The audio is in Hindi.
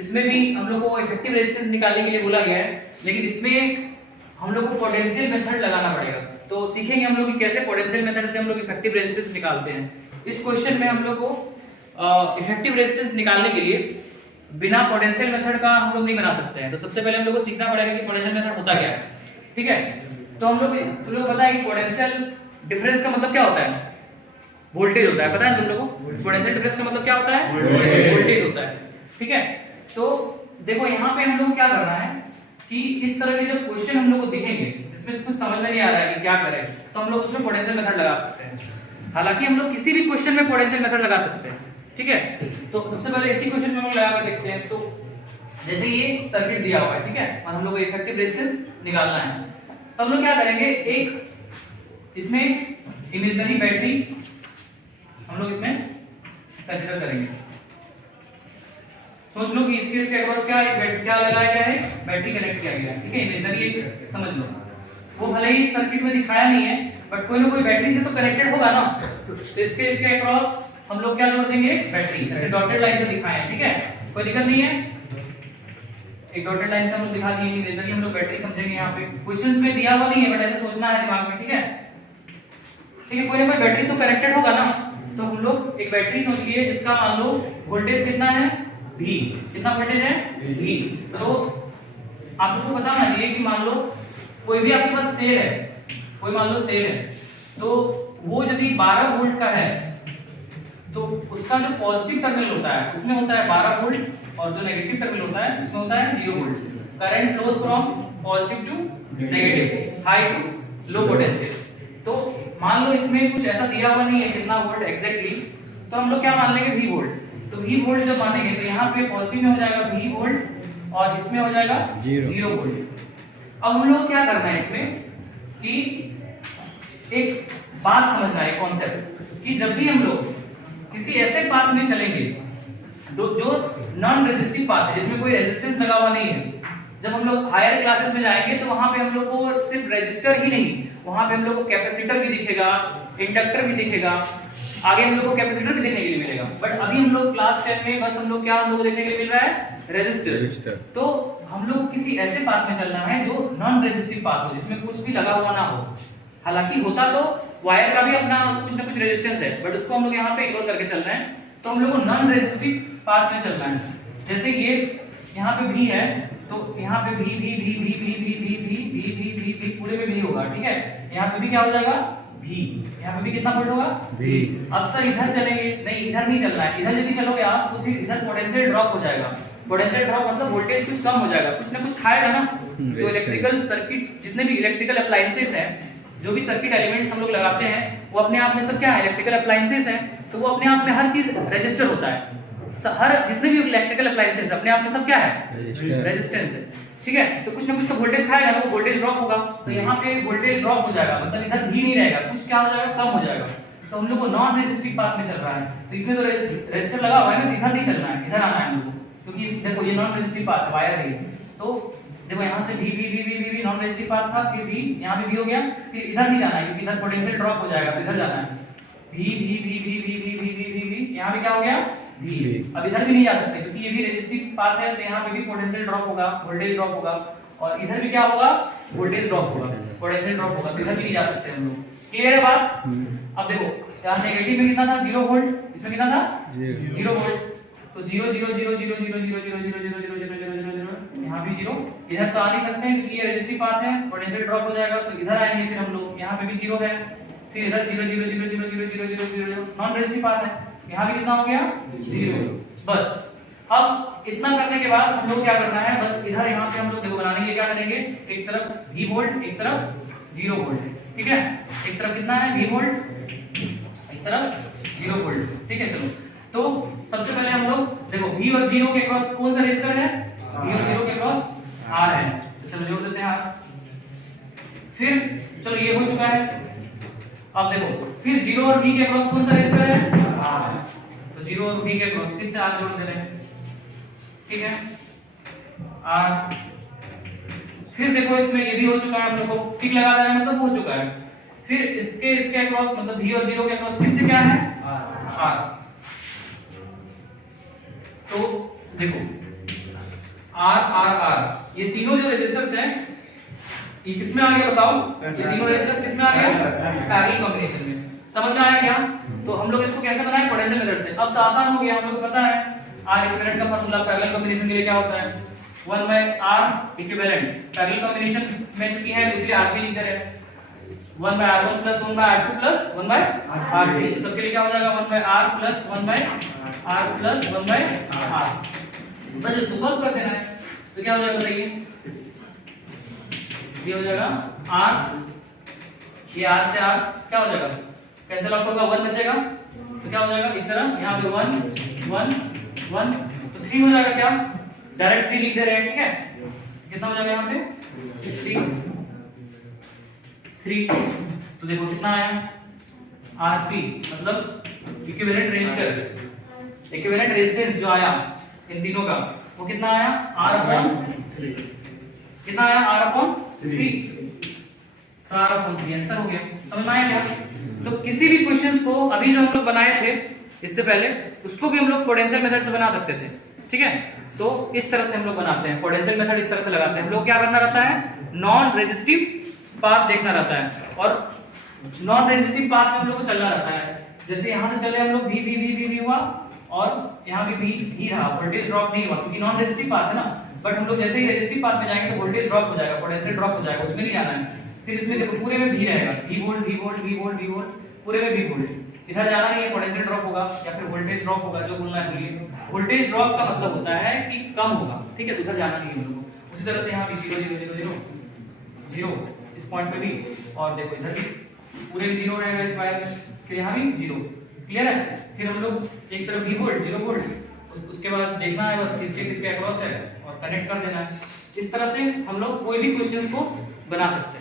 इसमें भी हम लोग को इफेक्टिव रेजिस्टेंस निकालने के लिए बोला गया है, लेकिन इसमें हम लोग को पोटेंशियल मेथड लगाना पड़ेगा। तो सीखेंगे हम लोग कि कैसे पोटेंशियल मेथड से हम लोग इफेक्टिव रेजिस्टेंस निकालते हैं। इस क्वेश्चन में हम लोग को इफेक्टिव रेजिस्टेंस निकालने के लिए बिना पोटेंशियल मेथड का हम लोग नहीं बना सकते हैं। तो सबसे पहले हम लोग को सीखना पड़ेगा कि पोटेंशियल मेथड होता क्या है। ठीक है, तो हम लोग पता है कि पोटेंशियल डिफरेंस का मतलब क्या होता है? वोल्टेज होता है। पता है तुम लोगों को पोटेंशियल डिफरेंस का मतलब क्या होता है? वोल्टेज होता है। ठीक है, तो देखो यहाँ पे हम लोग क्या करना है कि इस तरह के जब क्वेश्चन हम लोग को दिखेंगे जिसमें कुछ समझ में नहीं आ रहा है कि क्या करें, तो हम लोग उसमें पोटेंशियल मेथड लगा सकते हैं। हालांकि हम लोग किसी भी क्वेश्चन में पोटेंशियल मेथड लगा सकते हैं। ठीक है, तो सबसे पहले इसी क्वेश्चन में हम लोग लगा कर देखते हैं। तो जैसे ये सर्किट दिया हुआ है, ठीक है, और हम लोग को इफेक्टिव रेजिस्टेंस निकालना है, तो हम लोग क्या करेंगे, एक इसमें इमेजिनरी बैटरी हम लोग इसमें कंसीडर करेंगे। सोच लो कि इसके अक्रॉस क्या लगाया गया है, बैटरी कनेक्ट किया गया है। ठीक है, इमेजिनरी समझ लो। वो भले ही सर्किट में दिखाया नहीं है, बट कोई ना कोई बैटरी से तो कनेक्टेड होगा ना। तो इसके अक्रॉस हम लोग क्या जोड़ देंगे, बैटरी, जैसे डॉटेड लाइन से दिखाए हैं। ठीक है, कोई दिक्कत नहीं है, एक डॉटेड लाइन से हम लोग दिखा दिए कि इमेजिनरी हम लोग बैटरी समझेंगे। यहाँ पे क्वेश्चंस में दिया हुआ नहीं है, बट ऐसे सोचना है दिमाग में। ठीक है, ठीक है, कोई ना कोई बैटरी तो कनेक्टेड होगा ना। तो हम लोग एक बैटरी सोच लिए जिसका मान लो वोल्टेज कितना है, V। कितना वोल्टेज है, V। तो आपको पता होना चाहिए कि मान लो कोई भी आपके पास सेल है, कोई मान लो सेल है, तो वो यदि 12 वोल्ट का है तो उसका जो पॉजिटिव टर्मिनल होता है उसमें होता है 12 वोल्ट, और जो नेगेटिव टर्मिनल होता है उसमें होता है 0 volt. Current flows from positive to negative, high to low potential. तो मान लो इसमें कुछ ऐसा दिया हुआ नहीं है कितना वोल्ट एग्जैक्टली, तो हम लोग क्या मान लेंगे, V वोल्ट। तो V वोल्ट जब मानेंगे तो यहाँ पे पॉजिटिव में हो जाएगा V वोल्ट और इसमें हो जाएगा 0 वोल्ट। अब हम लोग क्या करना है इसमें कि एक बात समझना है, कॉन्सेप्ट, कि जब भी हम लोग किसी ऐसे पाथ में चलेंगे जो नॉन रेजिस्टिव पाथ है, जिसमें कोई रेजिस्टेंस लगा हुआ नहीं है, जब हम लोग हायर क्लासेस में जाएंगे तो वहां पे हम लोग को सिर्फ रेजिस्टर ही नहीं, वहां पे हम लोग को कैपेसिटर भी दिखेगा, इंडक्टर भी दिखेगा, आगे हम लोग को कैपेसिटर भी देखने के लिए मिलेगा। बट अभी हम लोग क्लास 10 में बस हम लोग क्या हम लोग को देखने के लिए मिल रहा है, रेजिस्टर। तो हम लोग किसी ऐसे पाथ में चलना है जो नॉन रेजिस्टिव पाथ हो, जिसमें कुछ भी लगा हुआ ना हो। हालांकि होता तो वायर का भी अपना कुछ ना कुछ रेजिस्टेंस है, बट उसको हम लोग यहाँ पे इग्नोर करके चल रहे हैं। तो हम लोग को नॉन रेजिस्टिव पाथ में चलना है। जैसे ये यहाँ पे V है, तो यहाँ पे V पूरे में V होगा। ठीक है, यहाँ पे भी क्या हो जाएगा, V। यहाँ पे भी कितना वोल्ट होगा, V। अब सर इधर चलेंगे, नहीं इधर नहीं चलना है, इधर यदि चलोगे आप तो फिर इधर पोटेंशियल ड्रॉप हो जाएगा। पोटेंशियल ड्रॉप मतलब वोल्टेज कुछ कम हो जाएगा, कुछ ना कुछ खाएगा ना। जो इलेक्ट्रिकल सर्किट्स, जितने भी इलेक्ट्रिकल अप्लायंसेस हैं, जो भी सर्किट एलिमेंट्स हम लोग लगाते हैं, वो अपने आप में सब क्या है, इलेक्ट्रिकल अप्लायंसेस हैं। तो वो अपने आप में हर चीज रजिस्टर होता है। हर जितने भी इलेक्ट्रिकल अप्लायंसेस अपने आप में सब क्या है, रेजिस्टेंस है। ठीक है, तो कुछ ना कुछ तो वोल्टेज खाएगा ना, वो वोल्टेज ड्रॉप होगा। तो यहाँ पे वोल्टेज ड्रॉप हो जाएगा, मतलब इधर भी नहीं रहेगा, कुछ क्या हो जाएगा, कम हो जाएगा। तो हम लोग को नॉन रेजिस्टिव पाथ में चल रहा है, तो इसमें तो रेजिस्टर लगा हुआ है ना, तो इधर नहीं चलना है, इधर आना है हम लोग को, क्योंकि देखो ये नॉन रेजिस्टिव पाथ है, वायर है। तो देखो यहाँ से V नॉन रेजिस्टिव पाथ था, फिर V यहाँ पे V हो गया, फिर इधर नहीं जाना है क्योंकि इधर पोटेंशियल ड्रॉप हो जाएगा, तो इधर जाना है V। यहाँ पे क्या हो गया, V। अब इधर भी नहीं जा सकते क्योंकि ये भी रेजिस्टिव पाथ है, तो यहाँ पे भी पोटेंशियल ड्रॉप होगा, वोल्टेज ड्रॉप होगा, और इधर भी क्या होगा, वोल्टेज ड्रॉप होगा, पोटेंशियल ड्रॉप होगा, तो इधर भी नहीं जा सकते हम लोग। क्लियर है बात? अब देखो यहाँ नेगेटिव में कितना था, 0 वोल्ट, इसमें कितना था, 0 वोल्ट। तो 0 0 0 0 0 0 0 0 0 0 0 0 0 यहाँ भी 0, इधर तो आ नहीं सकते हैं क्योंकि ये रेजिस्टिव पाथ है, पोटेंशियल ड्रॉप हो जाएगा, तो इधर आएंगे फिर हम लोग, यहाँ पे भी 0 है, फिर इधर 0 0 0 0 0 0 0 0 नॉन रेजिस्टिव पाथ है, यहाँ भी कितना हो गया, 0। बस अब इतना करने के बाद हम लोग क्या करना है, बस इधर यहाँ पे हम लोग देखो बनाने के लिए क्या करेंगे, एक तरफ V वोल्ट, एक तरफ 0 वोल्ट। ठीक है, एक तरफ कितना है, V वोल्ट, एक तरफ 0 वोल्ट। ठीक है, चलो तो सबसे पहले हम लोग देखो V और 0 के क्रॉस कौन सा रेजिस्टर है, V और 0 के क्रॉस R है, तो चलो जोड़ देते हैं R। फिर चलो ये हो चुका है। अब देखो फिर 0 और V के क्रॉस कौन सा रेजिस्टर है, R है, तो 0 और V के क्रॉस फिर से R जोड़ दे रहे हैं। ठीक है, R। फिर देखो इसमें ये भी हो चुका है, हम लोग को टिक लगा देना है, मतलब हो चुका है। फिर इसके अक्रॉस मतलब V और 0 के अक्रॉस फिर से क्या है, R। तो देखो आर आर आर, ये तीनों जो रेजिस्टर्स हैं ये किसमें आ गया बताओ? ये तीनों रेजिस्टर्स किसमें आ गया? पैरेलल कॉम्बिनेशन में। समझ में आया क्या? तो हम लोग इसको कैसे बनाए? पोटेंशियल मेथड से। अब तो आसान हो गया, हम लोग पता है आर इक्विवेलेंट का फार्मूला पैरेलल कॉम्बिनेशन के लिए क्या होता है? 1/r equivalent. पैरेलल कॉम्बिनेशन में चुकी है इसलिए आर भी लिख दे रहे हैं 1/r1 + 1/r2 + 1/r3। सबके लिए क्या हो जाएगा? 1/r + 1/r + 1/r। बस इसको सॉल्व कर देना है। तो क्या हो जाएगा बताइए? ये हो जाएगा r, ये r से r क्या हो जाएगा? कैंसिल आउट होगा, 1 बचेगा। तो क्या हो जाएगा? इस तरह यहाँ पे 1 1 1 तो 3 हो जाएगा। क्या डायरेक्ट 3 लिख दे रहे हैं, ठीक है? कितना हो जाएगा यहाँ पे? 3 तो देखो कितना आया? Rp मतलब इक्विवेलेंट रेजिस्टर, इक्विवेलेंट रेजिस्टेंस जो आया इन तीनों का वो कितना आया? R/3। कितना आया? R/3। तो R/3 आंसर हो गया। समझ में आया क्या? तो किसी भी क्वेश्चंस को अभी जो हम लोग बनाए थे इससे पहले उसको भी हम लोग पोटेंशियल मेथड से बना सकते थे, ठीक है? तो इस तरह से हम लोग बनाते हैं पोटेंशियल मेथड, इस तरह से लगाते हैं हम लोग। क्या करना रहता है? नॉन रेजिस्टिव पाथ देखना रहता है और नॉन रेजिस्टिव पाथ में हम लोग को चलना रहता है। जैसे यहाँ से चले हम लोग V हुआ और यहाँ भी V रहा, वोल्टेज ड्रॉप नहीं हुआ क्योंकि नॉन रेजिस्टिव पाथ है ना। बट हम लोग जैसे ही रेजिस्टिव पाथ में जाएंगे तो वोल्टेज ड्रॉप हो जाएगा, पोटेंशियल ड्रॉप हो जाएगा, उसमें नहीं जाना है। फिर इसमें देखो पूरे में V रहेगा, V वोल्ट पूरे में V वोल्ट। इधर जाना नहीं है, पोटेंशियल ड्रॉप होगा या फिर वोल्टेज ड्रॉप होगा, जो बोलना है बोलिए। वोल्टेज ड्रॉप का मतलब होता है कि कम होगा, ठीक है? तो इधर जाना नहीं है हम लोगों को। उसी तरह से यहाँ भी 0 0 0 0 0 इस पॉइंट पे भी, और देखो इधर भी पूरे 0 रहेगा इस वायर में, फिर यहाँ भी 0। क्लियर है? फिर हम लोग एक तरफ V वोल्ट 0 वोल्ट, उसके बाद देखना है बस किसके किसके अक्रॉस है और कनेक्ट कर देना है। इस तरह से हम लोग कोई भी क्वेश्चंस को बना सकते हैं।